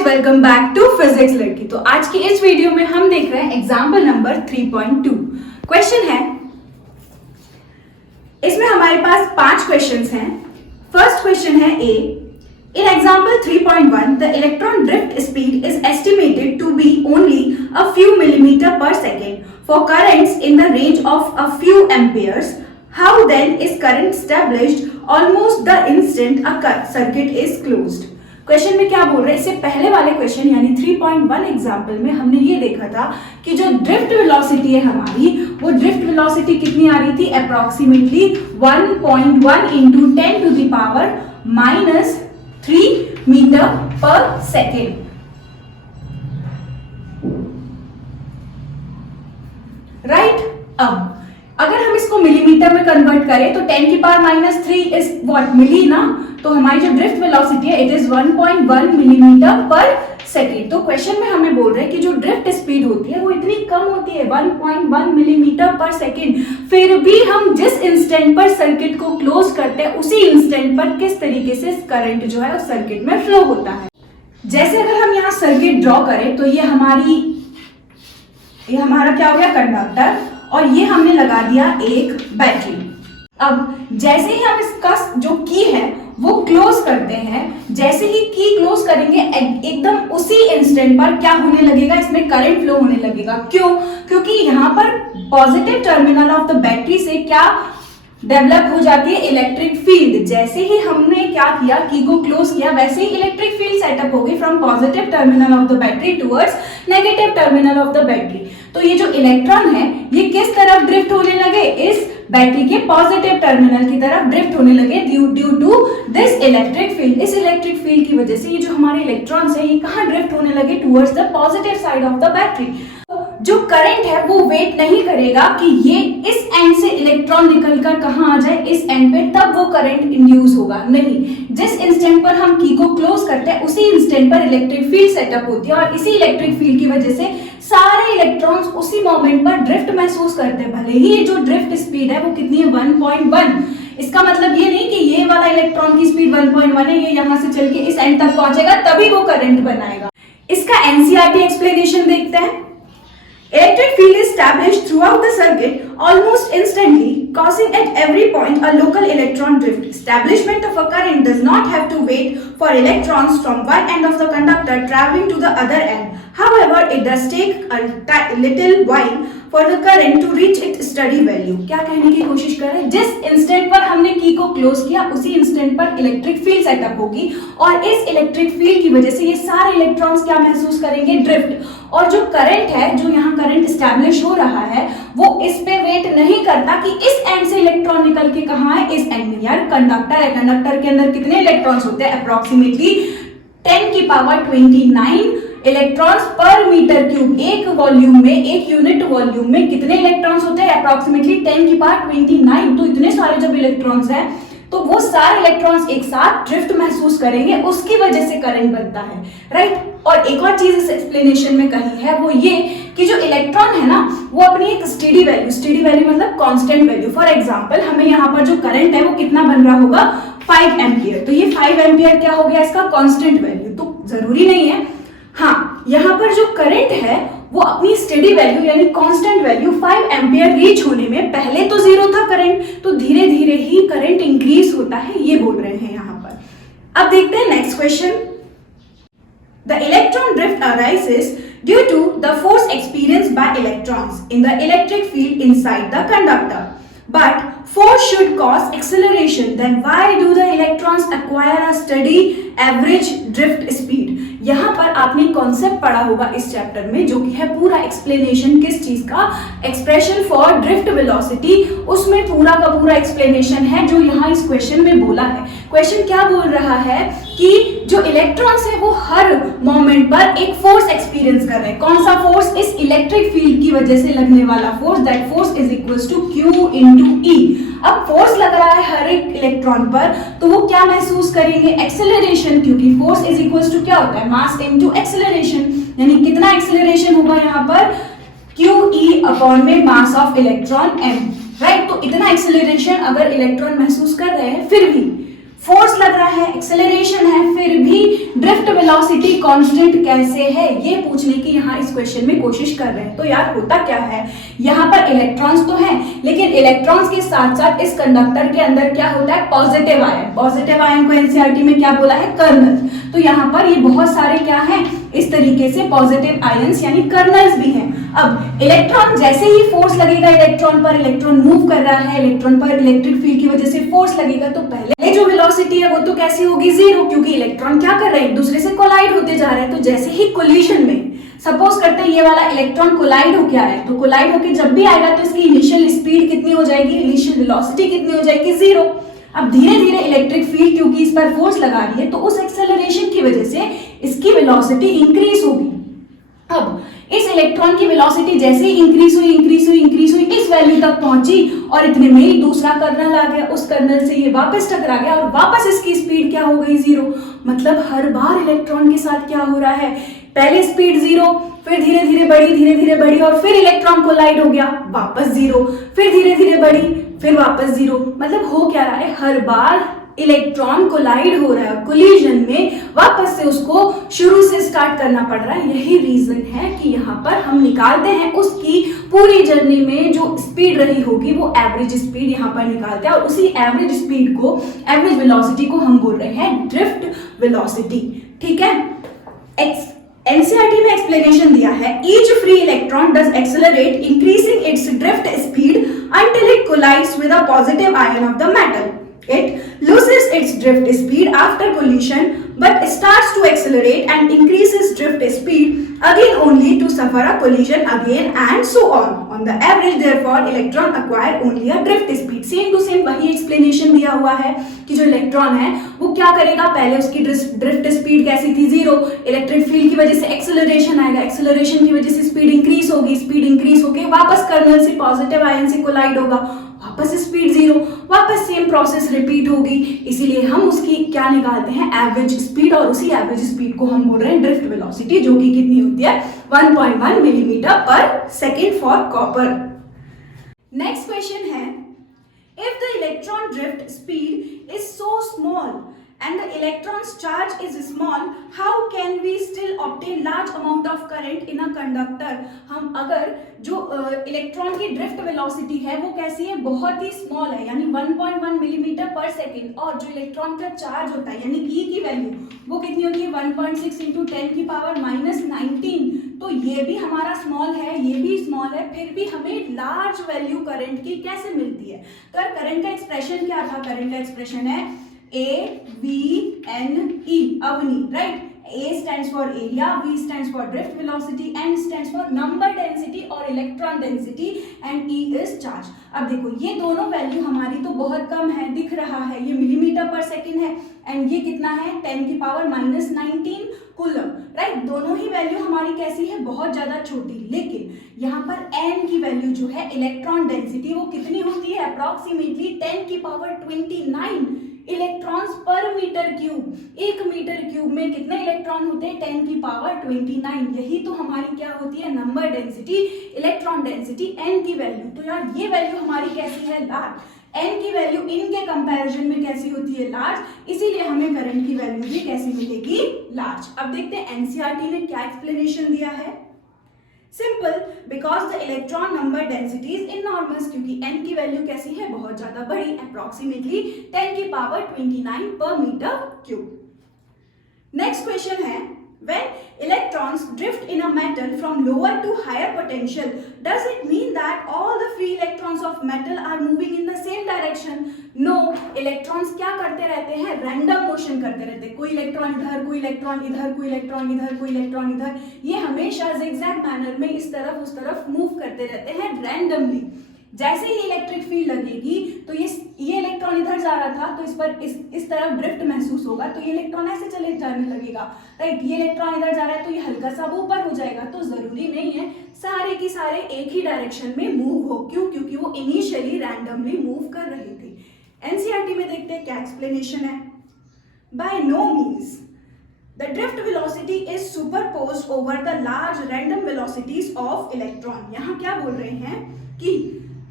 Guys, welcome back to physics लड़की। तो आज की इस वीडियो में हम देख रहे हैं एग्जाम्पल नंबर 3.2। क्वेश्चन है, इसमें हमारे पास 5 क्वेश्चंस हैं। फर्स्ट क्वेश्चन है A, in example 3.1 the electron drift speed is estimated to be only a few millimetre per second for currents in the range of a few amperes. How then is current established almost the instant a circuit is closed. Question में क्या बोल रहे हैं, इससे पहले वाले question यानी 3.1 example में हमने ये देखा था कि जो ड्रिफ्ट वेलोसिटी है हमारी, वो ड्रिफ्ट वेलोसिटी कितनी आ रही थी, approximately 1.1 into 10 to the power -3 metre per second. Right, अब अगर हम इसको मिलीमीटर में कन्वर्ट करें तो 10 की पावर -3 इज व्हाट, मिली ना। तो हमारी जो ड्रिफ्ट वेलोसिटी है it is 1.1 millimetre per second. तो क्वेश्चन में हमें बोल रहे हैं कि जो ड्रिफ्ट स्पीड होती है वो इतनी कम होती है, 1.1 मिलीमीटर पर सेकेंड। फिर भी हम जिस इंस्टेंट पर सर्किट को क्लोज करते हैं उसी इंस्टेंट पर किस तरीके से करंट जो है उस सर्किट में फ्लो होता है। जैसे अगर हम यहाँ सर्किट ड्रॉ करें तो ये हमारा क्या हो गया, कंडक्टर, और ये हमने लगा दिया एक बैटरी। अब जैसे ही हम इसका जो की है वो क्लोज करते हैं, जैसे ही की क्लोज करेंगे एकदम उसी इंस्टेंट पर क्या होने लगेगा, इसमें करंट फ्लो होने लगेगा। क्यों? क्योंकि यहाँ पर positive terminal of the battery से क्या डेवलप हो जाती है, इलेक्ट्रिक फील्ड। जैसे ही हमने क्या किया, की को क्लोज किया, वैसे ही इलेक्ट्रिक फील्ड सेटअप होगी from positive terminal of the battery towards negative terminal of the battery. तो ये जो इलेक्ट्रॉन है ये किस तरफ ड्रिफ्ट होने लगे, इस बैटरी के पॉजिटिव टर्मिनल की तरफ ड्रिफ्ट होने लगे due to this electric field. इस इलेक्ट्रिक फील्ड की वजह से ये जो हमारे इलेक्ट्रॉन्स है ये कहाँ ड्रिफ्ट होने लगे, towards the positive side of the battery. जो करंट है वो वेट नहीं करेगा कि ये इस एंड से इलेक्ट्रॉन निकलकर कहाँ आ जाए, इस एंड पे, तब वो करंट इंड्यूस होगा। नहीं, जिस इंस्टेंट पर हम की को क्लोज करते हैं उसी इंस्टेंट पर इलेक्ट्रिक फील्ड सेटअप होती है और इसी इलेक्ट्रिक फील्ड की वजह से सारे इलेक्ट्रॉन्स उसी मोमेंट पर ड्रिफ्ट महसूस करते हैं। भले ही जो ड्रिफ्ट स्पीड है वो कितनी है, 1.1। इसका मतलब ये नहीं कि ये वाला इलेक्ट्रॉन की स्पीड 1.1 है, ये यहां से चल के इस एंड तक पहुंचेगा तभी वो करंट बनाएगा। इसका एनसीईआरटी एक्सप्लेनेशन देखते हैं। Electric field is established throughout the circuit almost instantly, causing at every point a local electron drift. Establishment of a current does not have to wait for electrons from one end of the conductor traveling to the other end. However, it does take a little while for the current to reach its steady value. क्या कहने की कोशिश कर रहे हैं, जिस instant पर हमने की को क्लोज किया उसी इंस्टेंट पर इलेक्ट्रिक फील्ड सेटअप होगी और इस इलेक्ट्रिक फील्ड की वजह से ये सारे इलेक्ट्रॉन्स क्या महसूस करेंगे, ड्रिफ्ट। और जो करंट है, जो यहाँ करंट एस्टैब्लिश हो रहा है, वो इस पे वेट नहीं करता कि इस एंड से इलेक्ट्रॉन निकल के कहाँ है, इस एंड में। यार कंडक्टर है, कंडक्टर के अंदर कितने इलेक्ट्रॉन्स होते हैं, अप्रोक्सीमेटली 10 की पावर 29 इलेक्ट्रॉन्स पर मीटर क्यूब। एक वॉल्यूम में, एक यूनिट वॉल्यूम में कितने इलेक्ट्रॉन्स होते हैं, अप्रोक्सीमेटली 10 की पावर 29। तो इतने सारे जब इलेक्ट्रॉन्स हैं तो वो सारे इलेक्ट्रॉन्स एक साथ ड्रिफ्ट महसूस करेंगे, उसकी वजह से करंट बनता है। राइट, और एक और चीज इस एक्सप्लेनेशन में कही है वो ये कि जो इलेक्ट्रॉन है ना वो अपनी एक स्टेडी वैल्यू मतलब कांस्टेंट वैल्यू। फॉर एग्जांपल हमें यहाँ पर जो करंट है वो कितना बन रहा होगा, 5 एम्पियर। तो ये 5 एम्पियर क्या हो गया, इसका कांस्टेंट वैल्यू। तो जरूरी नहीं है, हाँ, यहाँ पर जो करंट है वो अपनी स्टेडी वैल्यू यानी कांस्टेंट वैल्यू 5 एम्पियर रीच होने में, पहले तो 0 था करंट, तो धीरे धीरे ही करंट इंक्रीज होता है, ये बोल रहे हैं यहाँ पर। अब देखते हैं next question. The electron drift arises due to the force experienced by electrons in the electric field inside the conductor. But force should cause acceleration. Then why do the electrons acquire a steady average drift speed? यहाँ पर आपने concept पढ़ा होगा इस chapter में, जो कि है पूरा एक्सप्लेनेशन किस चीज का, एक्सप्रेशन फॉर ड्रिफ्ट वेलोसिटी। उसमें पूरा का पूरा एक्सप्लेनेशन है जो यहाँ इस क्वेश्चन में बोला है। क्वेश्चन क्या बोल रहा है कि जो इलेक्ट्रॉन्स है वो हर मोमेंट पर एक फोर्स एक्सपीरियंस कर रहे हैं। कौन सा फोर्स, इस इलेक्ट्रिक फील्ड की वजह से लगने वाला force. That force is equals to Q into E। अब फोर्स लग रहा है हर एक इलेक्ट्रॉन पर, तो वो क्या महसूस करेंगे, एक्सेलरेशन, क्योंकि फोर्स इज इक्वल्स टू क्या होता है, मास इनटू एक्सेलरेशन। यानी कितना एक्सेलरेशन होगा यहाँ पर, QE अपॉन में mass of electron m। Right, तो इतना एक्सेलरेशन अगर इलेक्ट्रॉन महसूस कर रहे हैं, फिर भी फोर्स लग रहा है, एक्सेलरेशन है, फिर भी ड्रिफ्ट वेलोसिटी कांस्टेंट कैसे है, ये पूछने की यहाँ इस क्वेश्चन में कोशिश कर रहे हैं। तो यार होता क्या है, यहाँ पर इलेक्ट्रॉन्स तो हैं, लेकिन इलेक्ट्रॉन्स के साथ साथ इस कंडक्टर के अंदर क्या होता है, पॉजिटिव आयन। पॉजिटिव आयन को एनसीईआरटी में क्या बोला है, कर्नल। तो यहाँ पर ये बहुत सारे क्या हैं, इस तरीके से पॉजिटिव आयंस यानी कर्नल्स भी हैं। अब इलेक्ट्रॉन जैसे ही फोर्स लगेगा इलेक्ट्रॉन पर, इलेक्ट्रॉन मूव कर रहा है, इलेक्ट्रॉन पर इलेक्ट्रिक फील्ड की वजह से फोर्स लगेगा, तो पहले जो वेलोसिटी है वो तो कैसी होगी, जीरो, क्योंकि इलेक्ट्रॉन क्या कर रहे हैं, एक दूसरे से कोलाइड होते जा रहे हैं। तो जैसे ही कोलिजन में सपोज करते हैं ये वाला इलेक्ट्रॉन कोलाइड होके आ रहा है, तो कोलाइड होके जब भी आएगा तो इसकी इनिशियल स्पीड कितनी हो जाएगी, इनिशियल वेलोसिटी कितनी हो जाएगी, जीरो। अब धीरे धीरे इलेक्ट्रिक फील्ड क्योंकि इस पर फोर्स लगा रही है, तो उस एक्सेलरेशन की वजह से इसकी वेलोसिटी इंक्रीज होगी। अब इस इलेक्ट्रॉन की वेलोसिटी जैसे ही इंक्रीज हुई इस वैल्यू तक पहुंची और इतने में ही दूसरा कर्नल आ गया, उस कर्नल से ये वापस टकरा गया और वापस इसकी स्पीड क्या हो गई, जीरो। मतलब हर बार इलेक्ट्रॉन के साथ क्या हो रहा है, पहले स्पीड जीरो, फिर धीरे धीरे बढ़ी और फिर इलेक्ट्रॉन कोलाइड हो गया, वापस जीरो, फिर धीरे धीरे बढ़ी, फिर वापस जीरो। मतलब हो क्या रहा है, हर बार इलेक्ट्रॉन कोलाइड हो रहा है, कोलिजन में वापस से उसको शुरू से स्टार्ट करना पड़ रहा है। यही रीजन है कि यहाँ पर हम निकालते हैं उसकी पूरी जर्नी में जो स्पीड रही होगी वो एवरेज स्पीड यहाँ पर निकालते हैं, और उसी एवरेज स्पीड को, एवरेज वेलोसिटी को हम बोल रहे हैं ड्रिफ्ट वेलोसिटी। ठीक है, एनसीईआरटी में एक्सप्लेनेशन दिया है, each free electron does accelerate increasing its drift speed until it collides with a positive ion of the metal. It loses its drift speed after collision but starts to accelerate and increases drift speed again only to suffer a collision again and so on. On the average, therefore, electron acquire only a drift speed. Same to same वही explanation दिया हुआ है कि जो electron है वो क्या करेगा, पहले उसकी ड्रिफ्ट स्पीड कैसी थी, जीरो, इलेक्ट्रिक फील्ड की वजह से एक्सेलरेशन आएगा, एक्सेलरेशन की वजह से स्पीड इंक्रीज होगी, स्पीड इंक्रीज होके वापस कर्नल से पॉजिटिव आयन से कोलाइड होगा, वापस स्पीड जीरो, वापस सेम प्रोसेस रिपीट होगी। इसीलिए हम उसकी क्या निकालते हैं, एवरेज स्पीड, और उसी एवरेज स्पीड को हम बोल रहे हैं ड्रिफ्ट वेलोसिटी, जो कि कितनी होती है, 1.1 millimetre per second for copper. Next question है, if the electron drift speed is so small and the electron's charge is small, how can we still obtain large amount of current in a conductor? हम अगर जो electron की drift velocity है वो कैसी है, बहुत ही स्मॉल है, यानी 1.1 मिलीमीटर पर सेकेंड, और जो इलेक्ट्रॉन का चार्ज होता है यानी ई की वैल्यू वो कितनी होती है, 1.6 इंटू 10 की पावर -19। तो ये भी हमारा स्मॉल है, ये भी स्मॉल है, फिर भी हमें लार्ज वैल्यू करंट की कैसे मिलती है। तो करंट का एक्सप्रेशन क्या था, करंट का एक्सप्रेशन है AVNE, अवनी, right. A stands for area, V stands for drift velocity, N stands for number density और electron density and E is charge। अब देखो ये दोनों वैल्यू हमारी तो बहुत कम है, दिख रहा है, ये मिलीमीटर पर सेकेंड है एंड ये कितना है, 10 की पावर -19 कूलम, राइट। दोनों ही वैल्यू हमारी कैसी है, बहुत ज्यादा छोटी, लेकिन यहाँ पर N की वैल्यू जो है इलेक्ट्रॉन डेंसिटी वो कितनी होती है, अप्रॉक्सीमेटली 10 की पावर 29 इलेक्ट्रॉन्स पर मीटर क्यूब। एक मीटर क्यूब में कितने इलेक्ट्रॉन होते हैं, 10 की पावर 29। यही तो हमारी क्या होती है, number density, electron density, N की वैल्यू। तो यार ये वैल्यू हमारी कैसी है, लार्ज। N की वैल्यू इनके कंपैरिजन में कैसी होती है, लार्ज, इसीलिए हमें करंट की वैल्यू भी कैसी मिलेगी, लार्ज। अब देखते हैं एनसीईआरटी ने क्या एक्सप्लेनेशन दिया है। Simple, because the electron number density is enormous, क्योंकि n की वैल्यू कैसी है, बहुत ज्यादा बड़ी, अप्रॉक्सीमेटली 10 की पावर 29 पर मीटर क्यूब। नेक्स्ट क्वेश्चन है, when electrons drift in a metal from lower to higher potential, does it mean that all the free electrons of metal are moving in the same direction? No, electrons क्या करते रहते हैं, random motion करते रहते हैं, कोई electron इधर, कोई इलेक्ट्रॉन इधर, कोई इलेक्ट्रॉन इधर, कोई इलेक्ट्रॉन इधर, ये हमेशा zigzag मैनर में इस तरफ उस तरफ मूव करते रहते हैं रैंडमली। जैसे ही इलेक्ट्रिक फील्ड लगेगी तो ये इलेक्ट्रॉन इधर जा रहा था तो इस पर इस तरफ ड्रिफ्ट महसूस होगा, तो ये इलेक्ट्रॉन ऐसे चले जाने लगेगा, राइट। ये इलेक्ट्रॉन इधर जा रहा है तो ये हल्का सा ऊपर हो जाएगा। तो जरूरी नहीं है सारे की सारे एक ही डायरेक्शन में मूव हो, क्यों, क्योंकि वो इनिशियली रैंडमली मूव कर रहे थे। एनसीईआरटी में देखते हैं क्या एक्सप्लेनेशन है। By no means the drift velocity is superposed over the large random velocities of electron। यहाँ क्या बोल रहे हैं कि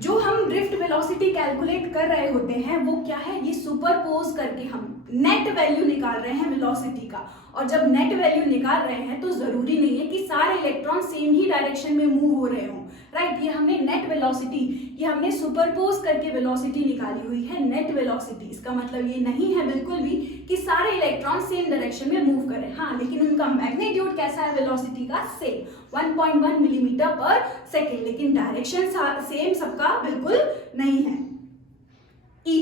जो हम ड्रिफ्ट वेलोसिटी कैलकुलेट कर रहे होते हैं वो क्या है, ये सुपरपोज सुपरपोज करके हम नेट वैल्यू निकाल रहे हैं वेलोसिटी का, और जब नेट वैल्यू निकाल रहे हैं तो जरूरी नहीं है कि सारे इलेक्ट्रॉन सेम ही डायरेक्शन में मूव हो रहे हों, राइट। ये हमने नेट वेलोसिटी, ये हमने सुपरपोज करके वेलोसिटी निकाली हुई है, नेट वेलोसिटी। इसका मतलब ये नहीं है बिल्कुल भी कि सारे इलेक्ट्रॉन सेम डायरेक्शन में मूव कर रहे हैं, हाँ, लेकिन उनका मैग्नीट्यूड कैसा है वेलोसिटी का, सेम 1.1 मिलीमीटर पर सेकेंड, लेकिन डायरेक्शन सेम सबका बिल्कुल नहीं है। E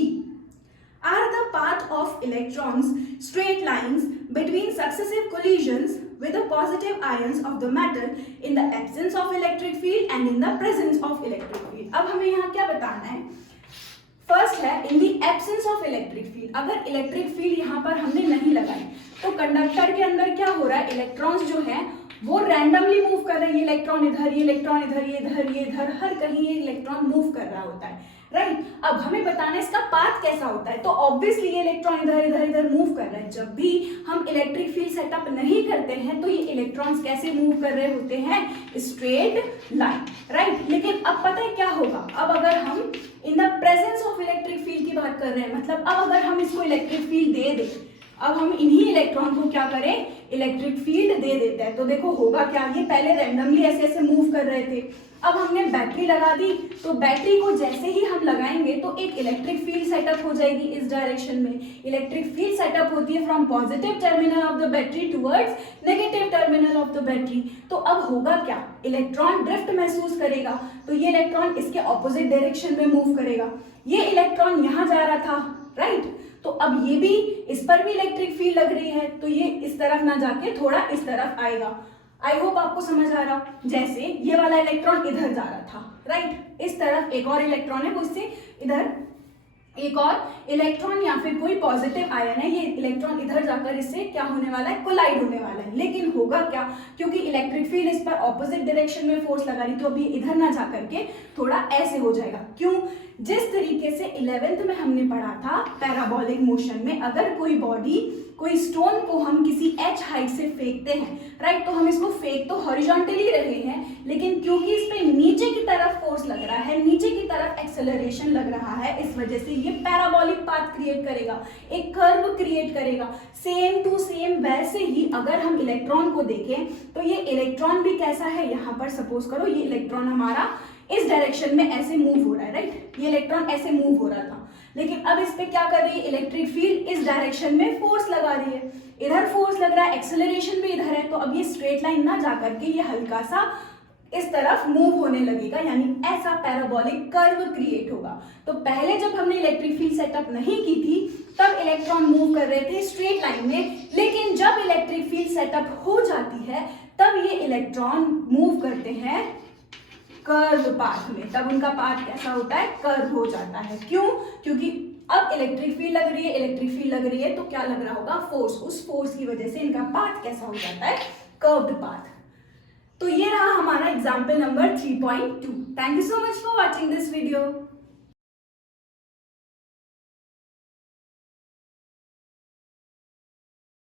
are the path of electrons straight lines between successive collisions with the positive ions of the matter in the absence of electric field and in the presence of electric field। अब हमें यहाँ क्या बताना है, first है in the absence of electric field. अगर electric field यहाँ पर हमने नहीं लगाई तो कंडक्टर के अंदर क्या हो रहा है, इलेक्ट्रॉन्स जो है वो रैंडमली मूव कर रहे हैं, ये इलेक्ट्रॉन इधर, ये इलेक्ट्रॉन इधर, ये इधर, ये इधर, हर कहीं ये इलेक्ट्रॉन मूव कर रहा होता है, राइट। अब हमें बताना है इसका पाथ कैसा होता है, तो ऑब्वियसली ये इलेक्ट्रॉन इधर इधर इधर मूव कर रहा है। जब भी हम इलेक्ट्रिक फील्ड सेटअप नहीं करते हैं तो ये इलेक्ट्रॉन्स कैसे मूव कर रहे होते हैं, स्ट्रेट लाइन, राइट। लेकिन अब पता है क्या होगा, अब अगर हम in the presence of electric field की बात कर रहे हैं, मतलब अब अगर हम इसको इलेक्ट्रिक फील्ड दे दें, अब हम इन्हीं इलेक्ट्रॉन को क्या करें, इलेक्ट्रिक फील्ड दे देते हैं, तो देखो होगा क्या, ये पहले रैंडमली ऐसे ऐसे मूव कर रहे थे, अब हमने बैटरी लगा दी, तो बैटरी को जैसे ही हम लगाएंगे तो एक इलेक्ट्रिक फील्ड सेटअप हो जाएगी इस डायरेक्शन में। इलेक्ट्रिक फील्ड सेटअप होती है from positive terminal of the battery towards negative terminal of the battery. तो अब होगा क्या, इलेक्ट्रॉन ड्रिफ्ट महसूस करेगा, तो ये इलेक्ट्रॉन इसके ऑपोजिट डायरेक्शन में मूव करेगा, ये इलेक्ट्रॉन यहाँ जा रहा था, राइट। तो अब ये भी, इस पर भी इलेक्ट्रिक फील्ड लग रही है, तो ये इस तरफ ना जाके थोड़ा इस तरफ आएगा। आई होप आपको समझ आ रहा, जैसे ये वाला इलेक्ट्रॉन इधर जा रहा था, राइट, इस तरफ एक और इलेक्ट्रॉन है वो इससे इधर, एक और इलेक्ट्रॉन या फिर कोई पॉजिटिव आयन है, ये इलेक्ट्रॉन इधर जाकर इससे क्या होने वाला है, कोलाइड होने वाला है। लेकिन होगा क्या, क्योंकि इलेक्ट्रिक फील्ड इस पर ऑपोजिट डायरेक्शन में फोर्स लगा रही, तो अभी इधर ना जा करके थोड़ा ऐसे हो जाएगा। क्यों, जिस तरीके से 11th में हमने पढ़ा था पैराबोलिक मोशन में, अगर कोई बॉडी, कोई स्टोन को हम किसी h हाइट से फेंकते हैं, राइट, तो हम इसको फेंक तो हॉरिजॉन्टली रहे हैं, लेकिन क्योंकि इस पे नीचे की तरफ फोर्स लग रहा है, नीचे की तरफ एक्सेलरेशन लग रहा है, इस वजह से ये पैराबोलिक पाथ क्रिएट करेगा, एक कर्व क्रिएट करेगा। सेम टू सेम वैसे ही अगर हम इलेक्ट्रॉन को देखें तो ये इलेक्ट्रॉन भी कैसा है, यहाँ पर सपोज करो ये इलेक्ट्रॉन हमारा इस डायरेक्शन में ऐसे मूव हो रहा है, राइट, ये इलेक्ट्रॉन ऐसे मूव हो रहा था, लेकिन अब इस पे क्या कर रही है, इलेक्ट्रिक फील्ड इस डायरेक्शन में फोर्स लगा रही है, इधर फोर्स लग रहा है, एक्सेलरेशन भी इधर है, तो अब ये स्ट्रेट लाइन ना जाकर के ये हल्का सा इस तरफ मूव होने लगेगा, यानी ऐसा पैराबोलिक कर्व क्रिएट होगा। तो पहले जब हमने इलेक्ट्रिक फील्ड सेटअप नहीं की थी तब इलेक्ट्रॉन मूव कर रहे थे स्ट्रेट लाइन में, लेकिन जब इलेक्ट्रिक फील्ड सेटअप हो जाती है तब ये इलेक्ट्रॉन मूव करते हैं कर्व पाथ में, तब उनका पाथ कैसा होता है, कर्व हो जाता है। क्यों, क्योंकि अब इलेक्ट्रिक फील्ड लग रही है, इलेक्ट्रिक फील्ड लग रही है तो क्या लग रहा होगा, फोर्स, उस फोर्स की वजह से इनका पाथ कैसा हो जाता है, कर्व्ड पाथ। तो ये रहा हमारा example number 3.2। Thank you so much for watching this video.